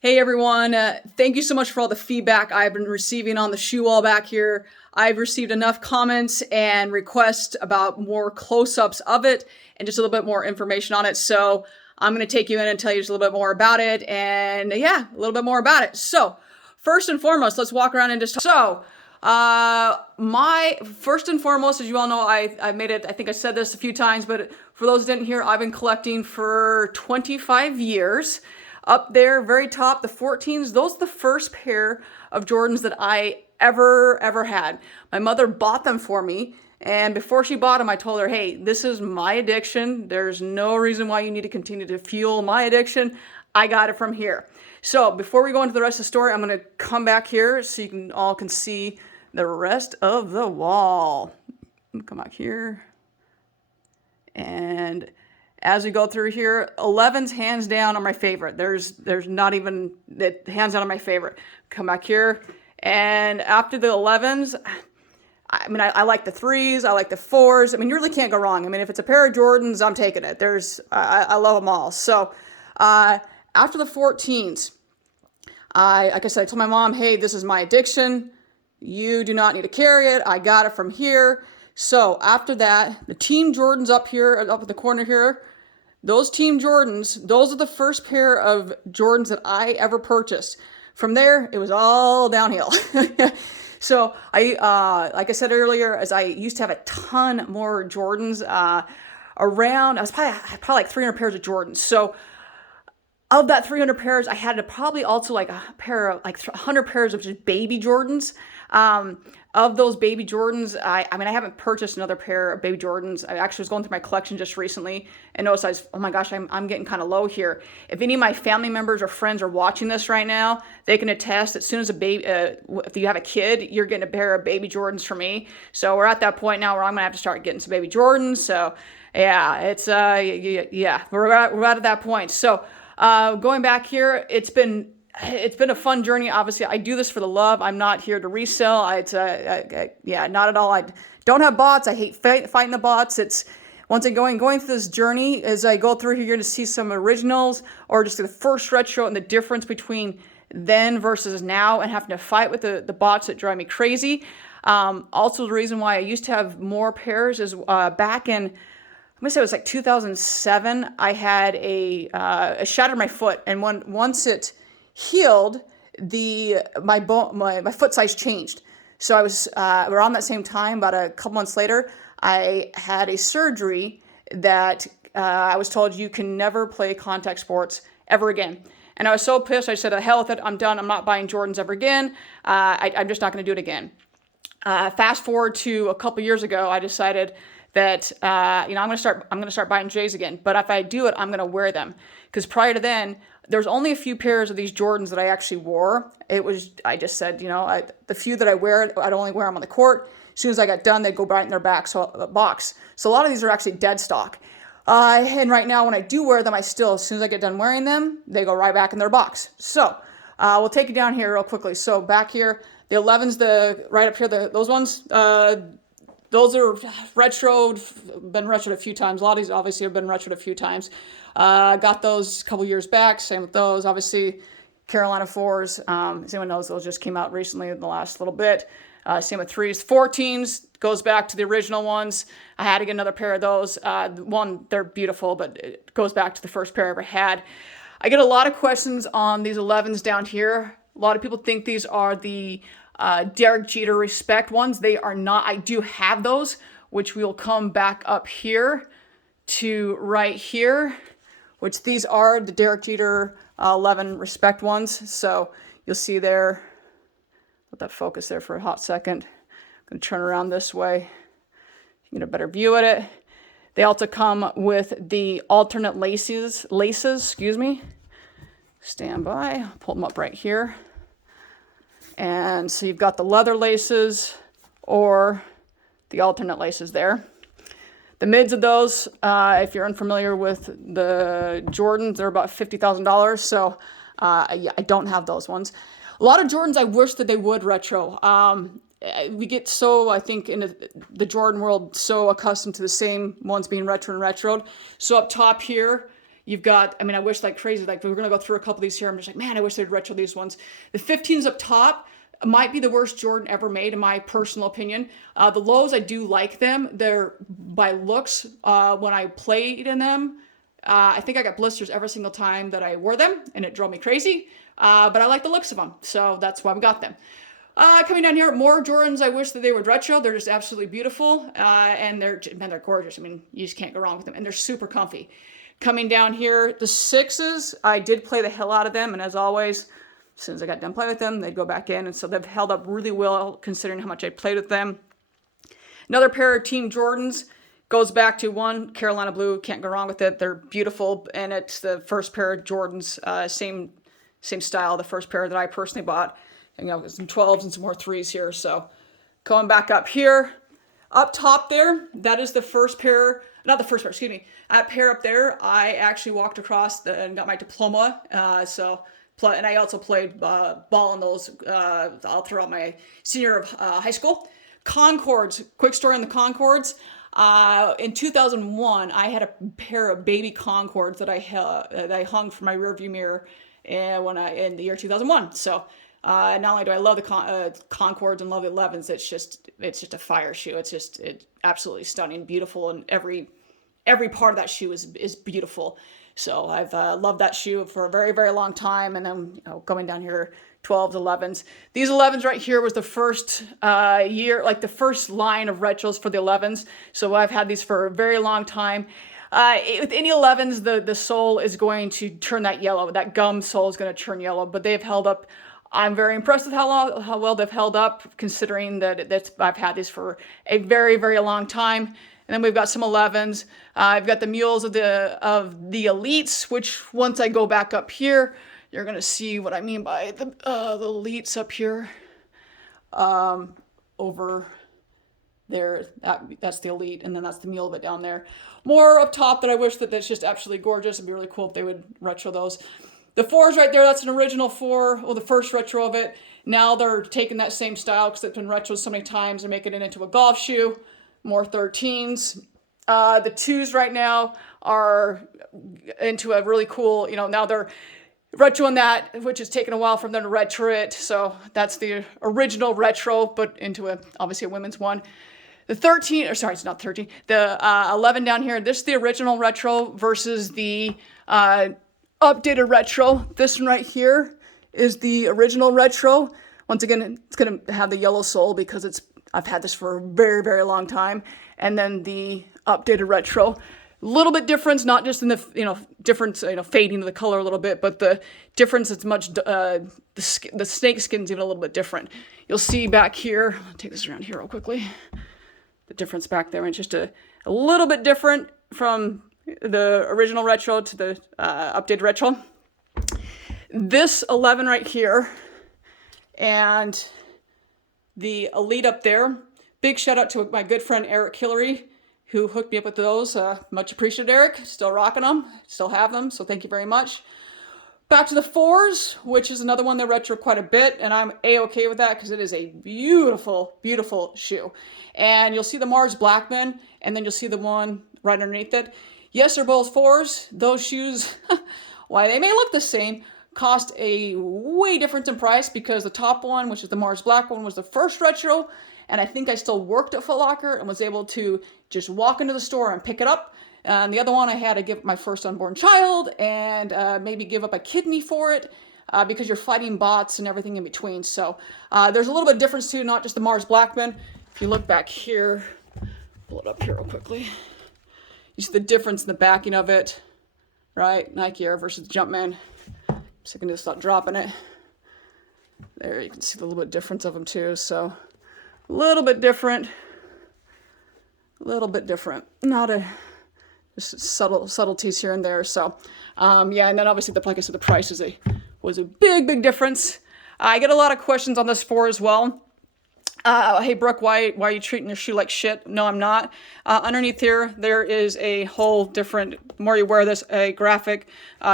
Hey everyone, thank you so much for all the feedback I've been receiving on the shoe wall back here. I've received enough comments and requests about more close-ups of it and just a little bit more information on it. So I'm going to take you in and tell you just a little bit more about it and yeah, a little bit more about it. So first and foremost, let's walk around and just talk. My first and foremost, as you all know, I made it, I think I said this a few times, but for those who didn't hear, I've been collecting for 25 years. Up there, very top, the 14s, those are the first pair of Jordans that I ever had. My mother bought them for me, and before she bought them, I told her, hey, this is my addiction. There's no reason why you need to continue to fuel my addiction. I got it from here. So before we go into the rest of the story, I'm going to come back here so you can all can see the rest of the wall. Come back here. And as we go through here, 11s hands down are my favorite. There's not even, hands down are my favorite. Come back here. And after the 11s, I like the 3s, I like the 4s. I mean, you really can't go wrong. I mean, if it's a pair of Jordans, I'm taking it. I love them all. So after the 14s, like I said, I told my mom, hey, this is my addiction. You do not need to carry it. I got it from here. So after that, the Team Jordans up here, up in the corner here, those Team Jordans, those are the first pair of Jordans that I ever purchased. From there, it was all downhill. So like I said earlier, as I used to have a ton more Jordans around, I was probably like 300 pairs of Jordans. So of that 300 pairs, I had to probably also like a pair of like 100 pairs of just baby Jordans. Of those baby Jordans, I haven't purchased another pair of baby Jordans. I actually was going through my collection just recently and noticed oh my gosh, I'm getting kind of low here. If any of my family members or friends are watching this right now, they can attest that as soon as if you have a kid, you're getting a pair of baby Jordans from me. So we're at that point now where I'm gonna have to start getting some baby Jordans. So yeah, it's yeah, we're at that point. So going back here, it's been a fun journey. Obviously, I do this for the love. I'm not here to resell. Yeah, not at all. I don't have bots. I hate fighting the bots. It's once again going through this journey as I go through here, you're going to see some originals or just the first retro and the difference between then versus now and having to fight with the bots that drive me crazy. Also, the reason why I used to have more pairs is back in, I'm gonna say it was like 2007. I had a shattered my foot, and once it healed, my foot size changed. So I was around that same time, about a couple months later, I had a surgery that I was told you can never play contact sports ever again. And I was so pissed. I said, "The hell with it! I'm done. I'm not buying Jordans ever again. I'm just not going to do it again." Fast forward to a couple years ago, I decided that I'm going to start buying J's again. But if I do it, I'm going to wear them, because prior to then, there's only a few pairs of these Jordans that I actually wore. I just said, the few that I wear, I'd only wear them on the court. As soon as I got done, they'd go right in their box. So a lot of these are actually dead stock. And right now, when I do wear them, as soon as I get done wearing them, they go right back in their box. So we'll take you down here real quickly. So back here, the 11s, right up here, those ones, those are retroed, been retroed a few times. A lot of these obviously have been retroed a few times. Got those a couple years back. Same with those. Obviously, Carolina 4s. As anyone knows, those just came out recently in the last little bit. Same with 3s. 14s goes back to the original ones. I had to get another pair of those. They're beautiful, but it goes back to the first pair I ever had. I get a lot of questions on these 11s down here. A lot of people think these are the Derek Jeter Respect ones. They are not. I do have those, which we'll come back up here to right here, which these are the Derek Jeter 11 Respect ones. So you'll see there, let that focus there for a hot second. I'm going to turn around this way. You can get a better view at it. They also come with the alternate laces, excuse me. Stand by, I'll pull them up right here. And so you've got the leather laces or the alternate laces there. The mids of those, if you're unfamiliar with the Jordans, they're about $50,000. So yeah, I don't have those ones. A lot of Jordans I wish that they would retro. We get so, I think, in the Jordan world, so accustomed to the same ones being retro and retroed. So up top here, You've got, I mean, I wish like crazy, like we're going to go through a couple of these here. I'm just like, man, I wish they'd retro these ones. The 15s up top might be the worst Jordan ever made, in my personal opinion. The lows, I do like them. They're by looks. When I played in them, I think I got blisters every single time that I wore them, and it drove me crazy. But I like the looks of them, so that's why we got them. Coming down here, more Jordans. I wish that they were retro. They're just absolutely beautiful, and they're gorgeous. I mean, you just can't go wrong with them, and they're super comfy. Coming down here, the 6s, I did play the hell out of them, and as always, as soon as I got done playing with them, they'd go back in, and so they've held up really well considering how much I played with them. Another pair of Team Jordans goes back to one Carolina blue. Can't go wrong with it. They're beautiful, and it's the first pair of Jordans, same style. The first pair that I personally bought. And, some 12s and some more 3s here. So going back up here, up top there, that is the first pair. Not the first pair, excuse me. That pair up there, I actually walked across and got my diploma. And I also played ball in those all throughout my senior of high school. Concords, quick story on the Concords. In 2001, I had a pair of baby Concords that I hung from my rearview mirror in the year 2001. So not only do I love the Concords and love the 11s, it's just a fire shoe. It's absolutely stunning, beautiful, and every part of that shoe is beautiful. So I've loved that shoe for a very, very long time. And then going down here, 12s, 11s. These 11s right here was the first year, like the first line of retros for the 11s. So I've had these for a very long time. With any 11s, the sole is going to turn that yellow. That gum sole is going to turn yellow, but they've held up. I'm very impressed with how well they've held up, considering that I've had these for a very, very long time. And then we've got some 11s. I've got the mules of the elites, which once I go back up here, you're going to see what I mean by the elites up here. Over there, that's the elite, and then that's the mule of it down there. More up top that I wish that's just absolutely gorgeous. It'd be really cool if they would retro those. The 4s right there, that's an original 4, well, the first retro of it. Now they're taking that same style because it's been retroed so many times and making it into a golf shoe. More 13s. The 2s right now are into a really cool, now they're retroing that, which has taken a while for them to retro it. So that's the original retro, but into obviously a women's one. The 13, or sorry, it's not 13. The 11 down here, this is the original retro versus the updated retro. This one right here is the original retro. Once again, it's going to have the yellow sole because I've had this for a very, very long time. And then the updated retro, a little bit different, not just in the difference, fading of the color a little bit, but the difference is much. The snake skin's even a little bit different. You'll see back here. I'll take this around here real quickly. The difference back there, and just a little bit different from the original retro to the updated retro. This 11 right here and the elite up there. Big shout out to my good friend Eric Hillary, who hooked me up with those. Much appreciated, Eric. Still rocking them. Still have them. So thank you very much. Back to the 4s, which is another one that retro quite a bit. And I'm A-okay with that because it is a beautiful, beautiful shoe. And you'll see the Mars Blackman, and then you'll see the one right underneath it. Yes, they're both 4s. Those shoes, while they may look the same, cost a way difference in price because the top one, which is the Mars Black one, was the first retro. And I think I still worked at Foot Locker and was able to just walk into the store and pick it up. And the other one, I had to give my first unborn child and maybe give up a kidney for it because you're fighting bots and everything in between. So there's a little bit of difference too, not just the Mars Blackman. If you look back here, pull it up here real quickly. You see the difference in the backing of it, right? Nike Air versus the Jumpman. So I can just start dropping it. There, you can see the little bit difference of them too. So a little bit different. Not just subtleties here and there. So yeah, and then obviously like I said, the price was a big difference. I get a lot of questions on this 4 as well. Hey Brooke, why are you treating your shoe like shit? No, I'm not. Underneath here, there is a whole different, the more you wear this, a graphic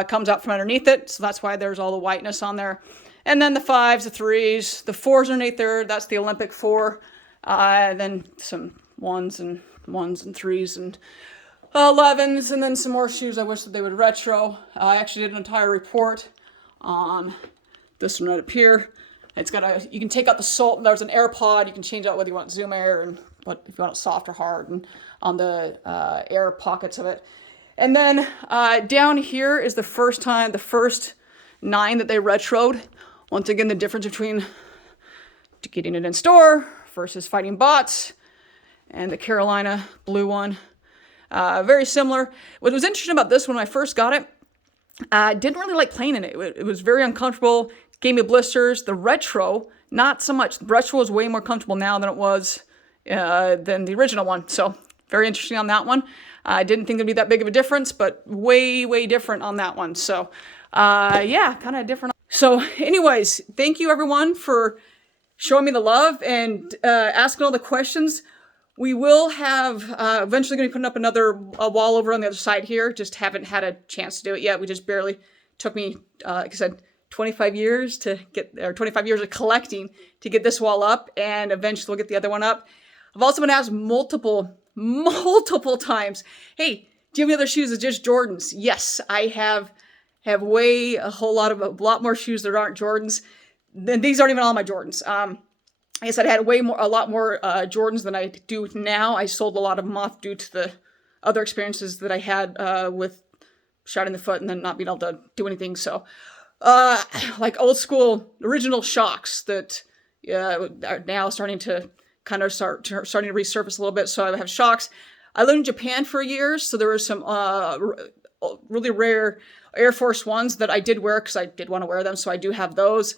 comes out from underneath it. So that's why there's all the whiteness on there. And then the 5s, the 3s, the 4s underneath there, that's the Olympic 4. Then some 1s and 3s and 11s, and then some more shoes I wish that they would retro. I actually did an entire report on this one right up here. It's got you can take out the sole. There's an air pod. You can change out whether you want Zoom Air and if you want it soft or hard, and on the air pockets of it. And then down here is the first 9 that they retroed. Once again, the difference between getting it in store versus fighting bots, and the Carolina blue one. Very similar. What was interesting about this when I first got it, I didn't really like playing in it. It was very uncomfortable, gave me blisters. The retro, not so much. The retro is way more comfortable now than it was than the original one. So very interesting on that one. I didn't think there'd be that big of a difference, but way, way different on that one. So yeah, kind of different. So anyways, thank you everyone for showing me the love and asking all the questions. We will have eventually going to be putting up another wall over on the other side here. Just haven't had a chance to do it yet. We just barely took me, like I said, 25 years to get, or 25 years of collecting to get this wall up, and eventually we'll get the other one up. I've also been asked multiple times, hey, do you have any other shoes? It's just Jordans. Yes, I have a lot more shoes that aren't Jordans. Then these aren't even all my Jordans. Like I said, I had a lot more Jordans than I do now. I sold a lot of them off due to the other experiences that I had with shot in the foot and then not being able to do anything. So, like old school original shocks that are now starting to starting to resurface a little bit. So I have shocks. I lived in Japan for years, so there were some really rare Air Force Ones that I did wear because I did want to wear them. So I do have those.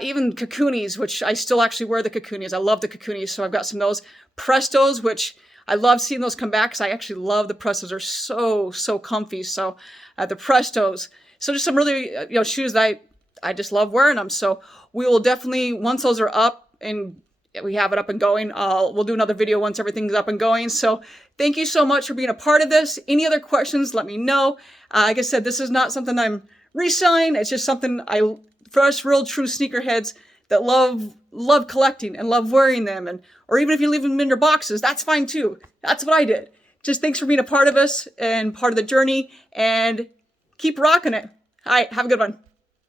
Even Kakunis, which I still actually wear the Kakunis. I love the Kakunis, so I've got some of those. Prestos, which I love seeing those come back because I actually love the Prestos. They're so comfy. So the Prestos. So just some really shoes that I just love wearing them. So we will definitely, once those are up and we have it up and going, we'll do another video once everything's up and going. So thank you so much for being a part of this. Any other questions, let me know. Like I said, this is not something I'm reselling. It's just something for us real true sneakerheads that love collecting and love wearing them, or even if you leave them in your boxes, that's fine too. That's what I did. Just thanks for being a part of us and part of the journey, and keep rocking it. All right, have a good one.